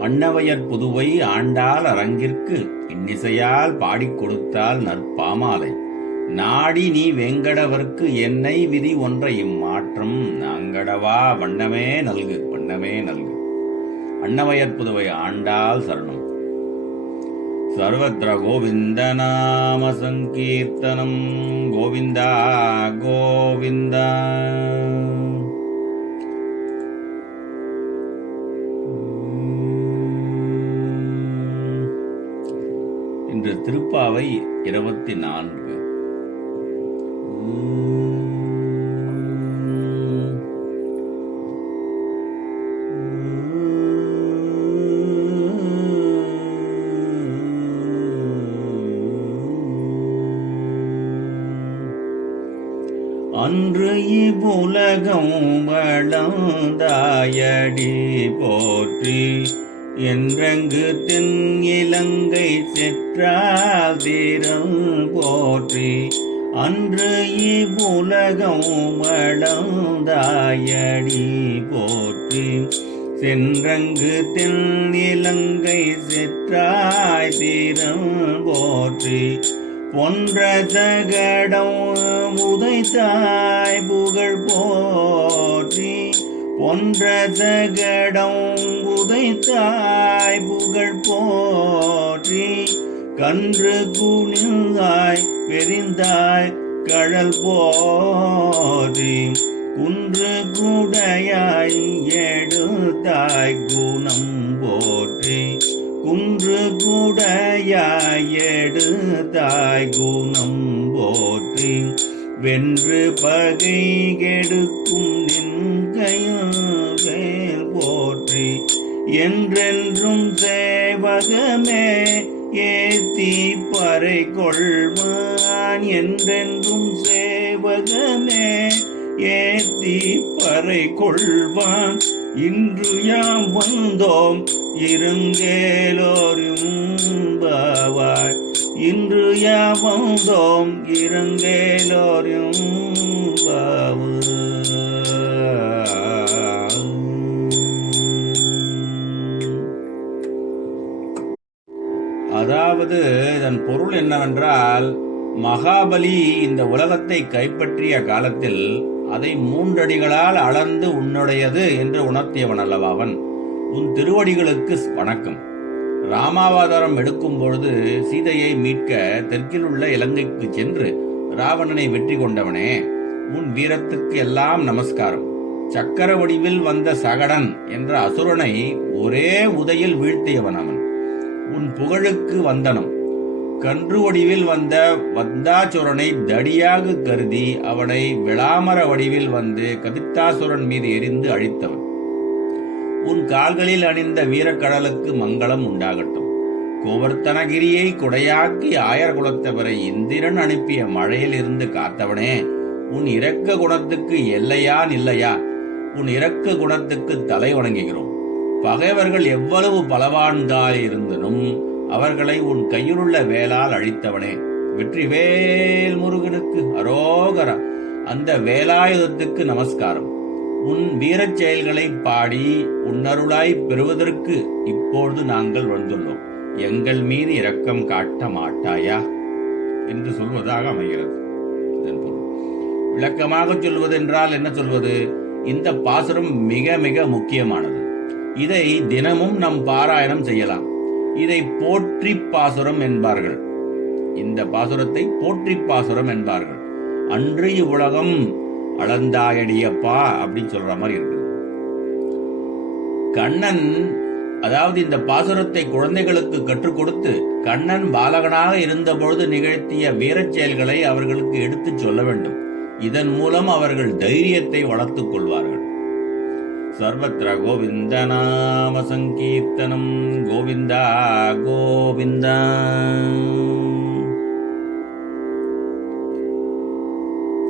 அன்னவையர் புதுவை ஆண்டாள் அரங்கிற்கு இன்னிசையால் பாடிக் கொடுத்தால் நற்பாமாலை. நாடி நீ வெங்கடவர்க்கு என்னை விதி ஒன்றை இம்மாற்றம் நாங்கடவா வண்ணமே நல்கு வண்ணமே நல்கு. அன்னவையர் புதுவை ஆண்டாள் சரணம். சர்வத்ர கோவிந்த நாம சங்கீர்த்தனம் கோவிந்தா கோவிந்தா. இன்று திருப்பாவை இருபத்தி நான்கு. அன்று இவ்வுலகம் தாயடி போற்றி என்றங்கு தென் இலங்கை செற்றாதிரம் போற்றி அன்று இவ்வுலகம் வளந்தாயடி போற்றி. சென்றங்கு தென் இலங்கை செற்றாய் தீரம் போற்றி பொன்ற தகடம் உதைத்தாய் புகழ் போ பொன்ற சகடம் உதைத்தாய் புகழ் போற்றி கன்று குனிந்தாய் பெரிந்தாய் கடல் போற்றி குன்று குடையாய் எடுத்தாய் குணம் போற்றி குன்று குடையாய் எடுத்தாய் குணம் போற்றி வென்று பகை கெடுக்கும் நின் போற்றி. என்றென்றும் சேவகமே ஏத்தி பறை கொள்வான். என்றென்றும் சேவகமே ஏத்தி பறை கொள்வான். இன்று யாம் வந்தோம் இருங்கேலோரும் பாவாய் இன்று யாவந்தோம் இறங்கேலோரும் பாவு அதாவது இதன் பொருள் என்னவென்றால் மகாபலி இந்த உலகத்தை கைப்பற்றிய காலத்தில் அதை மூன்றடிகளால் அளந்து உன்னுடையது என்று உணர்த்தியவன் அல்லவா அவன். உன் திருவடிகளுக்கு வணக்கம். ராமாவதாரம் எடுக்கும் பொழுது சீதையை மீட்க தெற்கில் உள்ள இலங்கைக்கு சென்று ராவணனை வெற்றி கொண்டவனே உன் வீரத்துக்கு எல்லாம் நமஸ்காரம். சக்கர வடிவில் வந்த சகடன் என்ற அசுரனை ஒரே உதையில் வீழ்த்தியவன் அவன் உன் புகழுக்கு வந்தனம். கன்று வடிவில் வந்த வந்தாசுரனை தடியாக கருதி அவனை விளாமர வடிவில் வந்து கபித்தாசுரன் மீது எரிந்து அழித்தவன். உன் கால்களில் அணிந்த வீரக்கடலுக்கு மங்களம் உண்டாகட்டும். கோவர்த்தனகிரியை குடையாக்கி ஆயர் குலத்தவரை இந்திரன் அனுப்பிய மழையில் இருந்து காத்தவனே உன் இரக்க குணத்துக்கு எல்லையா நில்லையா? உன் இரக்க குணத்துக்கு தலை வணங்குகிறோம். பகைவர்கள் எவ்வளவு பலவான்காய் இருந்தனும் அவர்களை உன் கையிலுள்ள வேலால் அழித்தவனே. வெற்றிவேல் முருகனுக்கு அரோகரா அந்த வேலாயுதத்துக்கு நமஸ்காரம். உன் வீரச் செயல்களை பாடி உன்னருளாய் பெறுவதற்கு இப்பொழுது நாங்கள் வந்துள்ளோம். எங்கள் மீது இரக்கம் காட்ட மாட்டாயா? என்று சொல்வதாக அமைகிறது. இதன் பொருள். விளக்கமாக சொல்வதென்றால் என்ன சொல்வது? இந்த பாசுரம் மிக மிக முக்கியமானது. இதை தினமும் நம் பாராயணம் செய்யலாம். இதை போற்றி பாசுரம் என்பார்கள். இந்த பாசுரத்தை போற்றி பாசுரம் என்பார்கள். அன்று இவ்வுலகம் அளந்தாயடியப்பா அப்படின்னு சொல்ற மாதிரி இருக்கு. கண்ணன் அதாவது இந்த பாசுரத்தை குழந்தைகளுக்கு கற்றுக் கொடுத்து கண்ணன் பாலகனாக இருந்தபொழுது நிகழ்த்திய வீரச் செயல்களை அவர்களுக்கு எடுத்துச் சொல்ல வேண்டும். இதன் மூலம் அவர்கள் தைரியத்தை வளர்த்துக் கொள்வார்கள். சர்வத்ர கோவிந்த நாம சங்கீர்த்தனம் கோவிந்தா கோவிந்தா.